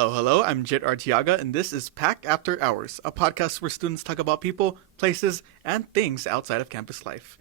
Hello, hello. I'm Jett Artiaga, and this is Pack After Hours, a podcast where students talk about people, places, and things outside of campus life.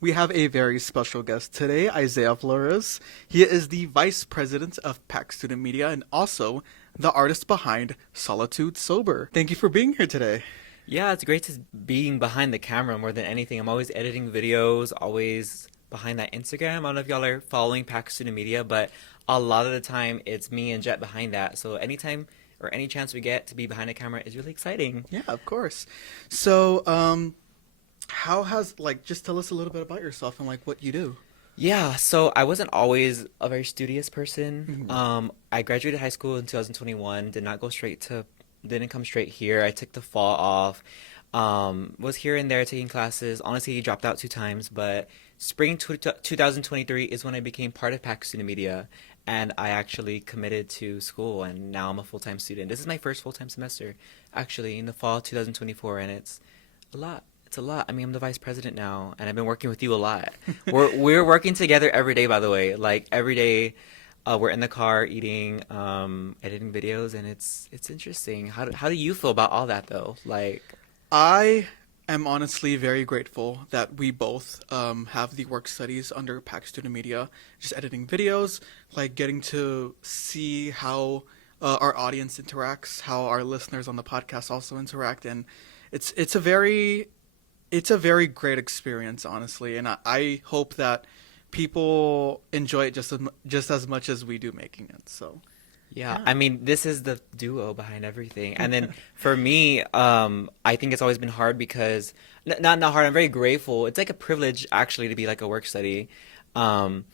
We have a very special guest today, Isaiah Flores. He is the Vice President of Pack Student Media and also the artist behind Solitude Sober. Thank you for being here today. Yeah, it's great to being behind the camera more than anything. I'm always editing videos, always behind that Instagram. I don't know if y'all are following Pack Student Media, but a lot of the time it's me and Jet behind that. So anytime or any chance we get to be behind the camera is really exciting. Yeah, of course. So, how has, just tell us a little bit about yourself and, what you do. Yeah, so I wasn't always a very studious person. Mhm. I graduated high school in 2021, didn't come straight here. I took the fall off. Was here and there taking classes. Honestly, dropped out two times, but spring 2023 is when I became part of Pac Student Media, and I actually committed to school, and now I'm a full-time student. This is my first full-time semester, actually, in the fall 2024, and it's a lot. It's a lot. I mean, I'm the vice president now, and I've been working with you a lot. We're working together every day, by the way. Like every day, we're in the car eating, editing videos, and it's interesting. How do you feel about all that though? Like, I am honestly very grateful that we both have the work studies under Pac Student Media, just editing videos, getting to see how our audience interacts, how our listeners on the podcast also interact, and it's a very great experience, honestly, and I hope that people enjoy it just as much as we do making it. So, yeah, yeah. I mean, this is the duo behind everything. And then for me, I think it's always been hard because not hard. I'm very grateful. It's like a privilege actually to be like a work study. Um,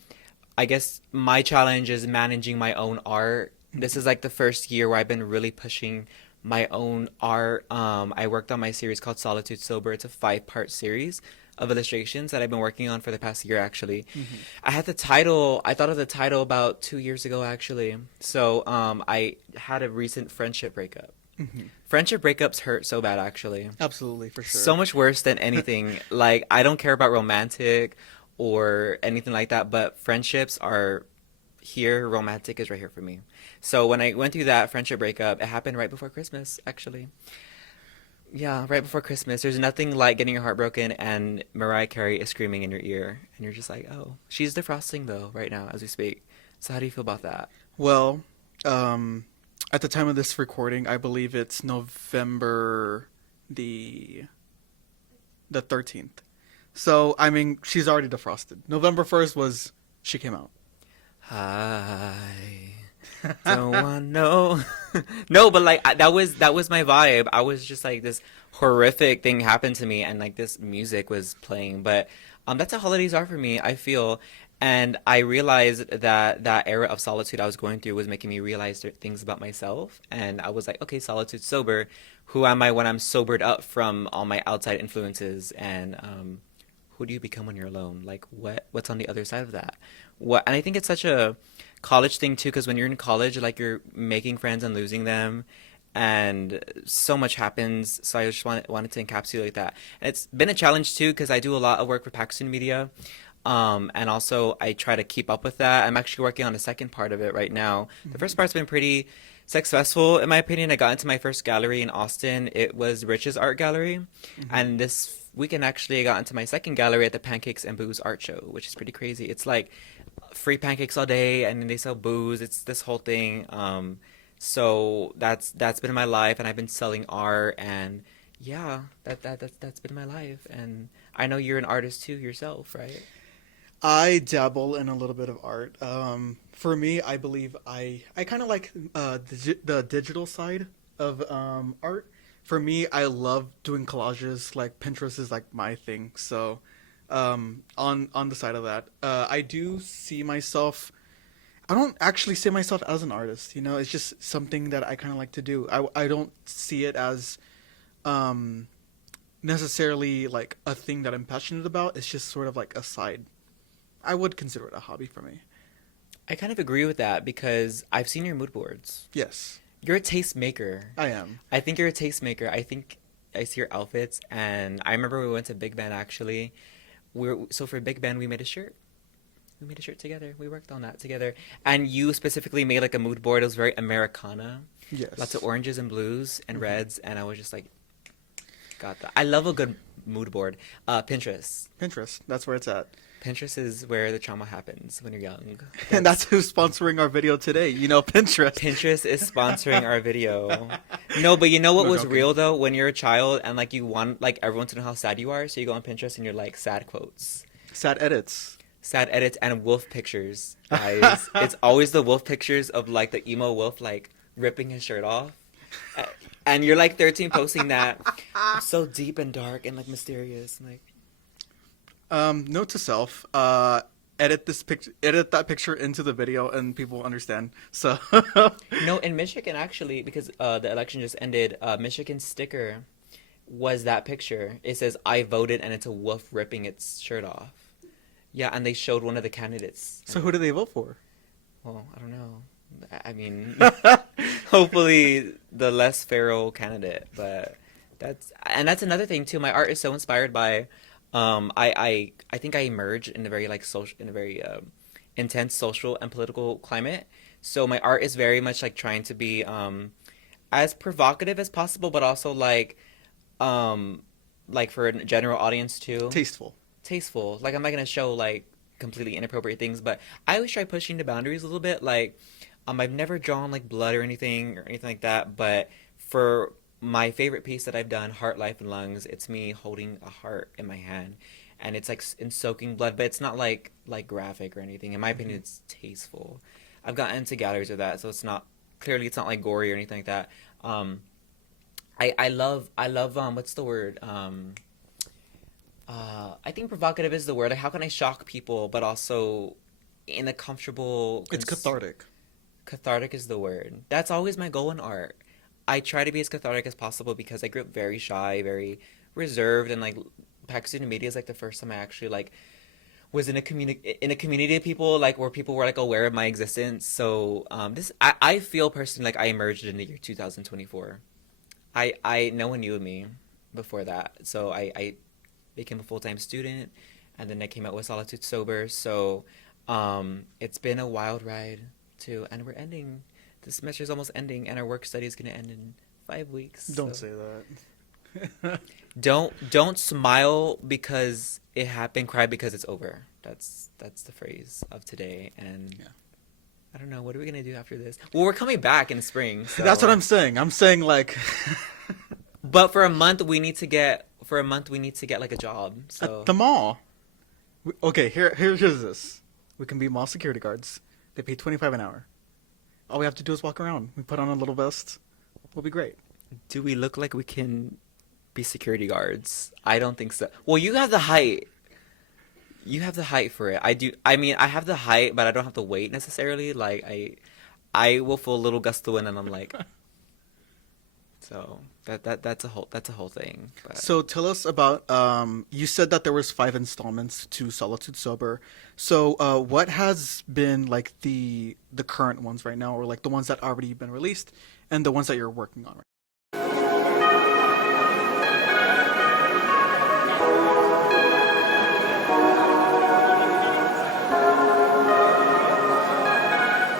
I guess my challenge is managing my own art. This is like the first year where I've been really pushing my own art. I worked on my series called Solitude Sober. It's a five-part series of illustrations that I've been working on for the past year, actually. Hmm. I thought of the title about 2 years ago, actually. So, I had a recent friendship breakup. Hmm. Friendship breakups hurt so bad, actually. Absolutely, for So sure. much worse than anything. Like, I don't care about romantic or anything like that, but friendships are here. Romantic is right here for me. So when I went through that friendship breakup, it happened right before Christmas, actually. Yeah, right before Christmas. There's nothing like getting your heart broken and Mariah Carey is screaming in your ear, and you're just like, oh, she's defrosting though right now as we speak. So how do you feel about that? Well, um, at the time of this recording, I believe it's November the 13th. So, I mean, she's already defrosted. November 1st was she came out. I don't want no, no, but like that was my vibe. I was just like this horrific thing happened to me, and like this music was playing. But that's how holidays are for me. I feel, and I realized that that era of solitude I was going through was making me realize things about myself. And I was like, okay, solitude, sober. Who am I when I'm sobered up from all my outside influences? And who do you become when you're alone? Like what's on the other side of that? What and I think it's such a college thing too, because when you're in college, like you're making friends and losing them, and so much happens. So I just wanted to encapsulate that. And it's been a challenge too, because I do a lot of work for Paxton Media. And also I try to keep up with that. I'm actually working on the second part of it right now. The first Hmm. part's been pretty successful in my opinion. I got into my first gallery in Austin. It was Rich's art gallery. Hmm. And this weekend actually I got into my second gallery at the Pancakes and Booze art show, which is pretty crazy. It's like free pancakes all day and then they sell booze. It's this whole thing. So that's been my life, and I've been selling art, and yeah, that's been my life. And I know you're an artist too yourself, right? I dabble in a little bit of art. For me, I believe I kind of like the digital side of art. For me, I love doing collages. Like Pinterest is like my thing. So, on the side of that, I do see myself. I don't actually see myself as an artist. It's just something that I kind of like to do. I don't see it as um, necessarily like a thing that I'm passionate about. It's just sort of like a side. I would consider it a hobby for me. I kind of agree with that because I've seen your mood boards. Yes, You're a tastemaker. I am. I think you're a tastemaker. I think I see your outfits, and I remember we went to Big Ben actually. So for Big Ben we made a shirt. We made a shirt together. We worked on that together. And you specifically made like a mood board. It was very Americana. Yes. Lots of oranges and blues and reds. And I was just like, got that. I love a good mood board. Pinterest. Pinterest. That's where it's at. Pinterest is where the trauma happens when you're young. And that's who's sponsoring our video today. You know, Pinterest. Pinterest is sponsoring our video. No, but you know what No was joking. real though? When you're a child and like you want like everyone to know how sad you are, so you go on Pinterest and you're like sad quotes, Sad edits. sad edits, and wolf pictures. Guys, it's always the wolf pictures of like the emo wolf like ripping his shirt off, and you're like 13 posting that. So deep and dark and like mysterious, and like. Note to self, edit that picture into the video and people will understand. So No, in Michigan actually, because the election just ended, Michigan's sticker was that picture. It says "I voted" and it's a wolf ripping its shirt off. Yeah, and they showed one of the candidates. So who did they vote for? Well, I don't know. I mean, hopefully the less feral candidate, but that's another thing too. My art is so inspired by I think I emerged in a very like social in a very intense social and political climate. So my art is very much like trying to be as provocative as possible, but also like for a general audience too. Tasteful. Like I'm not gonna show like completely inappropriate things, but I always try pushing the boundaries a little bit. Like I've never drawn like blood or anything like that, but for my favorite piece that I've done, Heart, Life, and Lungs, it's me holding a heart in my hand, and it's like in soaking blood, but it's not like graphic or anything. In my opinion, it's tasteful. I've gotten into galleries of that, so it's not like gory or anything like that. I love what's the word? I think provocative is the word. Like, how can I shock people, but also in a comfortable? It's cathartic. Cathartic is the word. That's always my goal in art. I try to be as cathartic as possible because I grew up very shy, very reserved, and like Pack Student Media is like the first time I actually like was in a community of people like where people were like aware of my existence. So I feel personally like I emerged in the year 2024. No one knew of me before that, so I became a full-time student, and then I came out with Solitude Sober. So it's been a wild ride too, and we're ending. The semester's almost ending, and our work study is going to end in 5 weeks. Don't so. say that. Don't smile because it happened. Cry because it's over. That's the phrase of today. And yeah. I don't know. What are we gonna do after this? Well, we're coming back in spring. So. That's what I'm saying. I'm saying like. But for a month, we need to get like a job. So. At the mall. Okay, here's this. We can be mall security guards. They pay $25 an hour. All we have to do is walk around. We put on a little vest. We'll be great. Do we look like we can be security guards? I don't think so. Well, you have the height. You have the height for it. I do. I mean, I have the height, but I don't have the weight necessarily. Like I will feel a little gust of wind, and I'm like. So that's a whole thing. But. So tell us about. You said that there was 5 installments to Solitude Sober. So what has been like the current ones right now, or like the ones that already been released, and the ones that you're working on right now?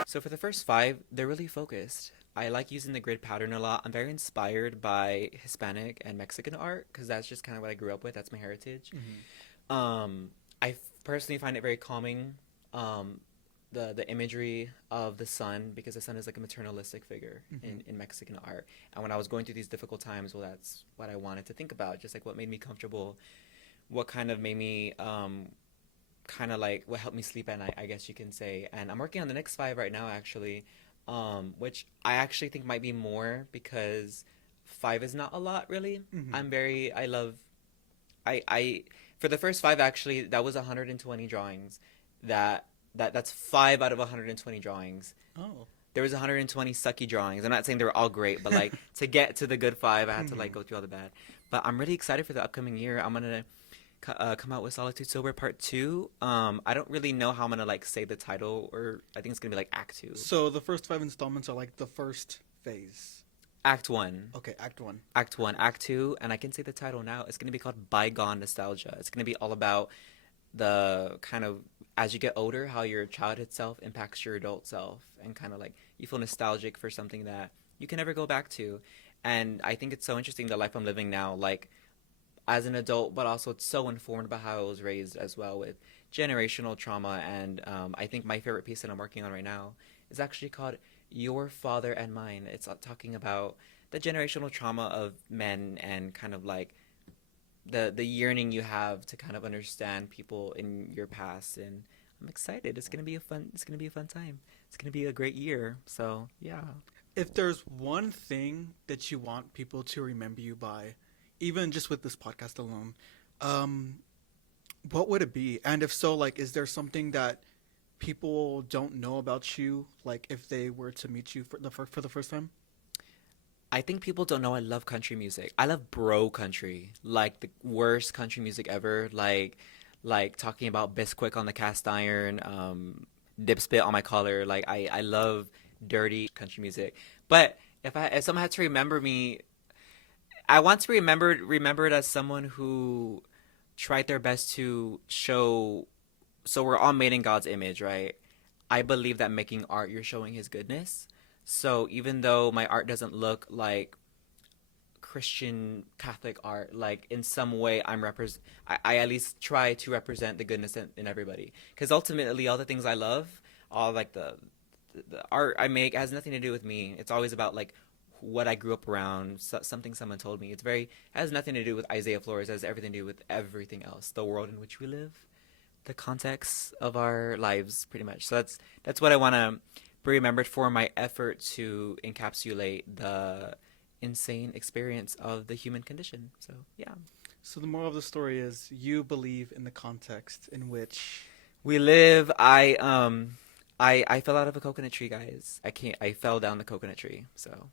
So for the first 5, they're really focused. I like using the grid pattern a lot. I'm very inspired by Hispanic and Mexican art because that's just kind of what I grew up with. That's my heritage. Mm-hmm. I personally find it very calming, the imagery of the sun, because the sun is like a maternalistic figure in Mexican art. And when I was going through these difficult times, well, that's what I wanted to think about, just like what made me comfortable, what kind of made me kind of like what helped me sleep at night, I guess you can say. And I'm working on the next 5 right now, actually. Which I actually think might be more because 5 is not a lot, really. Mm-hmm. For the first 5, actually, that was 120 drawings. That's 5 out of 120 drawings. Oh. There was 120 sucky drawings. I'm not saying they were all great, but like to get to the good 5, I had to like go through all the bad. But I'm really excited for the upcoming year. I'm gonna come out with Solitude Sober Part 2. I don't really know how I'm gonna like say the title, or I think it's gonna be like Act 2. So the first 5 installments are like the first phase. Act 1. Okay, Act 1. Act 1, Act 2, and I can say the title now. It's gonna be called Bygone Nostalgia. It's gonna be all about the kind of as you get older, how your childhood self impacts your adult self, and kind of like you feel nostalgic for something that you can never go back to. And I think it's so interesting the life I'm living now, like as an adult, but also it's so informed by how I was raised as well with generational trauma. And I think my favorite piece that I'm working on right now is actually called Your Father and Mine. It's talking about the generational trauma of men and kind of like the yearning you have to kind of understand people in your past. And I'm excited. It's gonna be a fun time. It's gonna be a great year. So yeah. If there's one thing that you want people to remember you by, even just with this podcast alone, um, what would it be? And if so, like, is there something that people don't know about you, like if they were to meet you for the first time? I think people don't know I love country music. I love bro country, like the worst country music ever. Like talking about Bisquick on the cast iron, dip spit on my collar. Like I love dirty country music. But if someone had to remember me, I want to be remembered as someone who tried their best to show. So we're all made in God's image, right? I believe that making art, you're showing His goodness. So even though my art doesn't look like Christian Catholic art, like in some way I at least try to represent the goodness in everybody. Because ultimately, all the things I love, all like the art I make has nothing to do with me. It's always about like what I grew up around, something someone told me. It has nothing to do with Isaiah Flores. It has everything to do with everything else, the world in which we live, the context of our lives, pretty much. So that's what I want to be remembered for, my effort to encapsulate the insane experience of the human condition. So yeah, So the moral of the story is you believe in the context in which. we live. I fell out of a coconut tree, guys. I fell down the coconut tree, so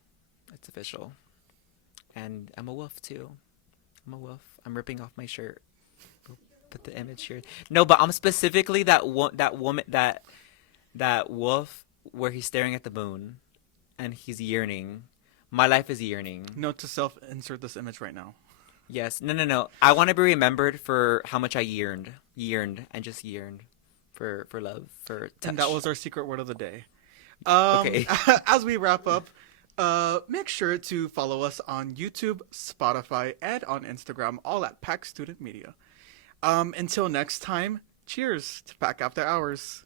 it's official. And I'm a wolf too. I'm a wolf. I'm ripping off my shirt. Put the image here. No, but I'm specifically that woman, that wolf where he's staring at the moon and he's yearning. My life is yearning. Note to self: insert this image right now. Yes. No, no, no. I want to be remembered for how much I yearned, and just yearned for love, for touch. And that was our secret word of the day. Okay. As we wrap up, make sure to follow us on YouTube, Spotify, and on Instagram, all at Pack Student Media. Until next time, cheers to Pack After Hours.